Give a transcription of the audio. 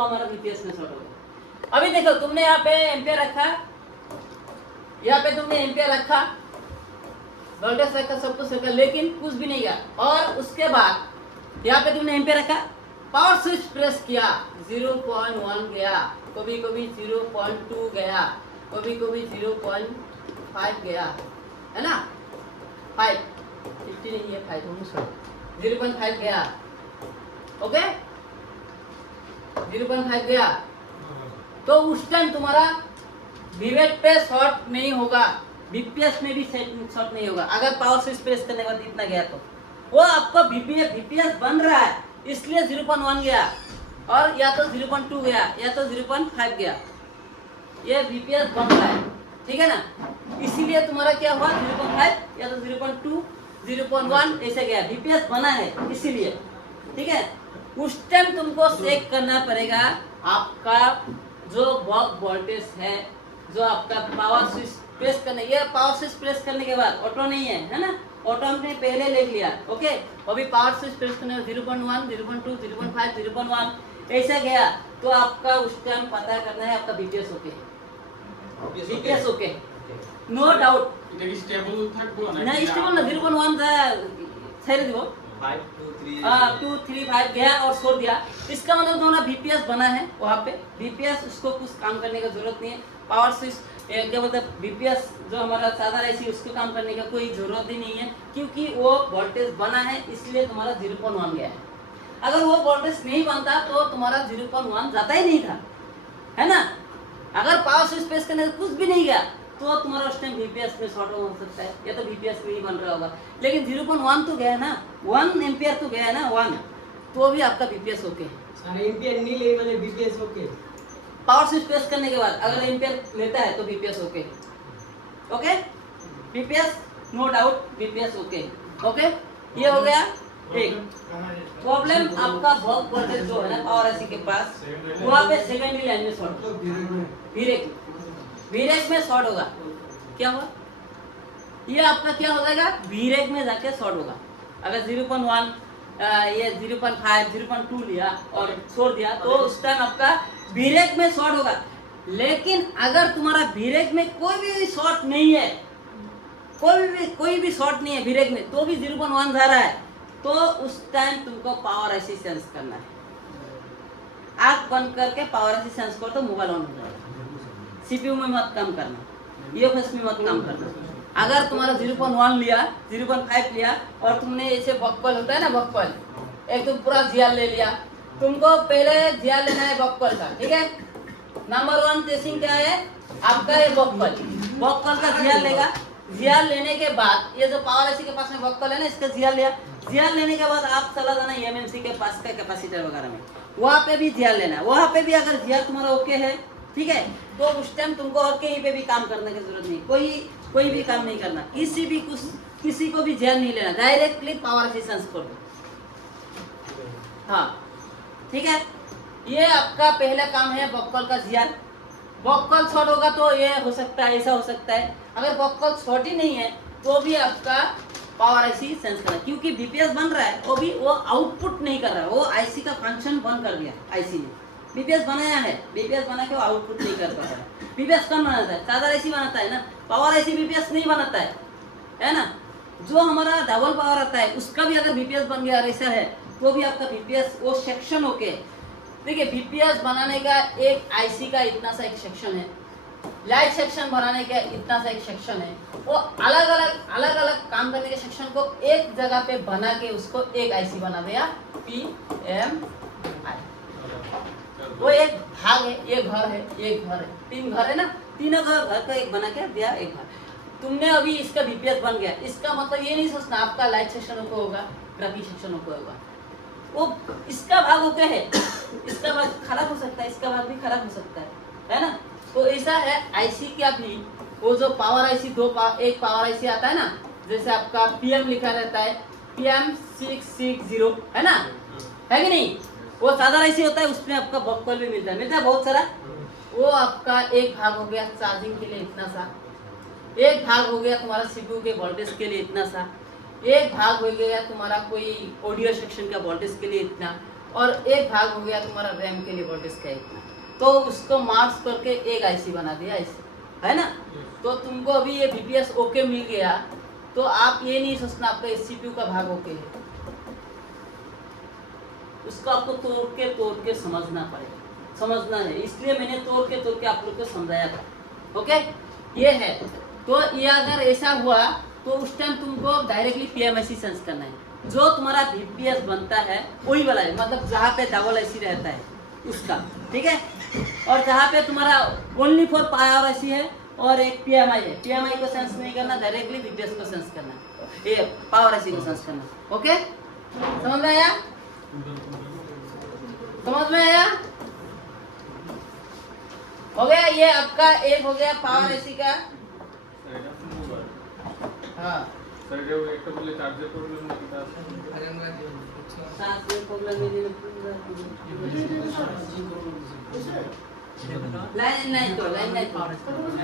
तो हमारा बीपीएस में शॉर्ट होगा। अभी देखो तुमने यहाँ पे एम्पियर रखा, यहाँ पे तुमने एम्पियर रखा, वोल्टेज रखा, सब कुछ रखा, लेकिन कुछ भी नहीं गया। और उसके बाद यहाँ पे तुमने एम्पियर रखा, पावर स्विच प्रेस किया, 0.1 गया, कभी कभी 0.2 गया, कभी कभी 0.5 गया, है ना, 50 नहीं है, 0.5 गया, ओके, 0.5 गया। तो उस टाइम तुम्हारा विवेक पे शॉर्ट नहीं होगा, बीपीएस में भी शॉर्ट नहीं होगा। अगर पावर स्विच प्रेस करने के बाद इतना गया तो वो आपका बीपीएस बन रहा है, इसलिए 0.1 गया, और या तो 0.2 गया या तो 0.5 गया, ये बीपीएस बन रहा है, ठीक है ना। इसीलिए तुम्हारा क्या हुआ, 0.5 या तो 0.2, 0.1 ऐसे गया, बीपीएस बना है इसीलिए, ठीक है। उस टाइम तुमको चेक करना पड़ेगा आपका जो बॉक्स वोल्टेज है, जो आपका पावर स्विच प्रेस करने, ये पावर स्विच प्रेस करने के बाद ऑटो नहीं है ना, ऑटो हमने पहले ले लिया, ओके। अभी पावर स्विच प्रेस करने 0.1, 0.2, 0.5, 0.1 ऐसा गया, तो आपका उस टाइम पता करना है आपका BPS okay, BPS okay, no doubt. Stable থাকবো না স্টেবল না, 0.1 ছেড়ে দিব, 2 3 5 गया और छोड़ दिया, इसका मतलब तुम्हारा बीपीएस बना है वहाँ पे, बीपीएस उसको कुछ काम करने का जरूरत नहीं है। पावर स्विच क्या बोलते हैं, बीपीएस जो हमारा साधारण ऐसी, उसको काम करने का कोई जरूरत ही नहीं है, क्योंकि वो वोल्टेज बना है, इसलिए तुम्हारा 0.1 गया है। अगर वो वोल्टेज नहीं बनता तो तुम्हारा 0.1 जाता ही नहीं था, है ना। अगर पावर स्विच प्रेस करने से कुछ भी नहीं गया तो तुम्हारा उस टाइम बीपीएस में शॉर्ट हो सकता है, या तो बीपीएस नहीं बन रहा होगा। लेकिन 0.1 तो गया ना, 1 एम्पियर तो गया ना, 1, तो भी आपका बीपीएस ओके है। एम्पियर नहीं ले वाले BPS okay, power switch press करने के बाद अगर एम्पियर लेता है तो BPS okay, okay, BPS no doubt, BPS okay, okay. ये हो गया एक प्रॉब्लम। आपका बल्ब वोल्टेज जो है ना पावर आईसी के पास, वहाँ पे सेकेंडरी लाइन में शॉर्ट, वीरेक में शॉर्ट होगा, क्या होगा, ये आपका क्या हो जाएगा, वीरेक में जाके शॉर्ट होगा। अगर 0.1 ये 0.5 0.2 लिया और छोड़ दिया तो उस टाइम आपका वीरेक में शॉर्ट होगा। लेकिन अगर तुम्हारा वीरेक में कोई भी शॉर्ट नहीं है, कोई भी शॉर्ट नहीं है वीरेक में, तो भी 0.1 जा रहा है, तो उस टाइम तुमको पावर आईसी सेंस करना है। आँख बंद करके पावर आईसी सेंस करो तो मोबाइल ऑन हो जाएगा। सीपीयू में मत काम करना, ईएफएस में मत काम करना। अगर तुम्हारा 0.1 लिया, 0.5 लिया, और तुमने ऐसे बक्कल होता है ना, बक्कल एक तो पूरा जियाल ले लिया, तुमको पहले जियाल लेना है बक्कल का, ठीक है। नंबर 1 टेस्टिंग क्या है आपका, ये बक्कल का जियाल लेगा। जियाल लेने के बाद ये जो पावर आईसी के पास में बक्कल है ना, इसका जियाल लिया। जियाल लेने के बाद आप चला जाना एमएमसी के पास का कैपेसिटर वगैरह में, वहाँ पे भी जियाल लेना है। वहाँ पे भी अगर जियाल तुम्हारा ओके है, ठीक है, तो उस टाइम तुमको और कहीं पे भी काम करने की जरूरत नहीं, कोई भी काम नहीं करना, किसी को भी जियाल नहीं लेना, डायरेक्टली पावर आईसी सेंस कर दो। हाँ, ठीक है। ये आपका पहला काम है बक्कल का जियाल। बक्कल शॉर्ट होगा तो ये हो सकता है, ऐसा हो सकता है। अगर बक्कल शॉर्ट ही नहीं है तो भी आपका पावर आईसी सेंस करना, क्योंकि बीपीएस बन रहा है, वो आउटपुट नहीं कर रहा है, वो आईसी का फंक्शन बंद कर दिया आईसी ने। बीपीएस बनाया है, बीपीएस बना के वो आउटपुट नहीं कर पाता है। बीपीएस कौन बनाता है, सादा आईसी बनाता है ना, पावर आईसी बीपीएस नहीं बनाता है ना। जो हमारा डबल पावर आता है उसका भी अगर बीपीएस बन गया ऐसा है, तो भी आपका बीपीएस वो सेक्शन ओके। देखिए बीपीएस बनाने का एक आईसी का इतना सा एक सेक्शन है, लाइट सेक्शन बनाने का इतना सा एक सेक्शन है, वो अलग अलग काम करने के सेक्शन को एक जगह पे बना के उसको एक आईसी बना दिया, PMI। वो एक भाग है, ये घर है, ये घर है, 3 घर है ना, तीनों घर का एक बना के दिया, एक घर। तुमने अभी इसका बीपीएस बन गया, इसका मतलब ये नहीं सोचना आपका लाइट सेक्शन को होगा, ट्रैफिक सेक्शन को होगा। वो इसका भाग ओके है, इसका भाग खराब हो सकता है, इसका भाग भी खराब हो सकता है ना। तो ऐसा है आईसी का भी, वो जो पावर आईसी एक पावर आईसी आता है ना, जैसे आपका PM लिखा रहता है, PM660 है ना, है कि नहीं। वो साधारण आईसी होता है, उसमें आपका बक्कल भी मिलता है बहुत सारा। वो आपका एक भाग हो गया चार्जिंग के लिए इतना सा, एक भाग हो गया तुम्हारा सीपीयू के वोल्टेज के लिए इतना सा, एक भाग हो गया तुम्हारा कोई ऑडियो सेक्शन का वोल्टेज के लिए इतना, और एक भाग हो गया तुम्हारा रैम के लिए वोल्टेज का इतना, तो उसको मार्क्स करके एक आईसी बना दिया ऐसे, है ना। तो तुमको अभी ये बीपीएस ओके मिल गया, तो आप ये नहीं सोचना आपका सीपीयू का भाग ओके है, उसको आपको तोड़ के समझना पड़ेगा, समझना है। इसलिए मैंने तोड़ के आप लोग को समझाया था। ओके, ये है। तो ये अगर ऐसा हुआ तो उस टाइम तुमको डायरेक्टली पीएमआईसी सेंस करना है। जो तुम्हारा बीपीएस बनता है वही वाला है, मतलब जहाँ पे डबल आईसी रहता है उसका, ठीक है। और जहाँ पे तुम्हारा ओनली फॉर पावर आईसी है और एक पीएमआई है, पीएमआई को सेंस नहीं करना, डायरेक्टली बीपीएस को सेंस करना, ये पावर आईसी को सेंस करना। ओके, समझ में आया? समझ में आया? हो गया। ये आपका एक हो गया पावर आईसी का। हाँ सर ये একটা বলে চার্জের প্রবলেম নাকি তার चार्जर प्रॉब्लम लाइन नहीं तो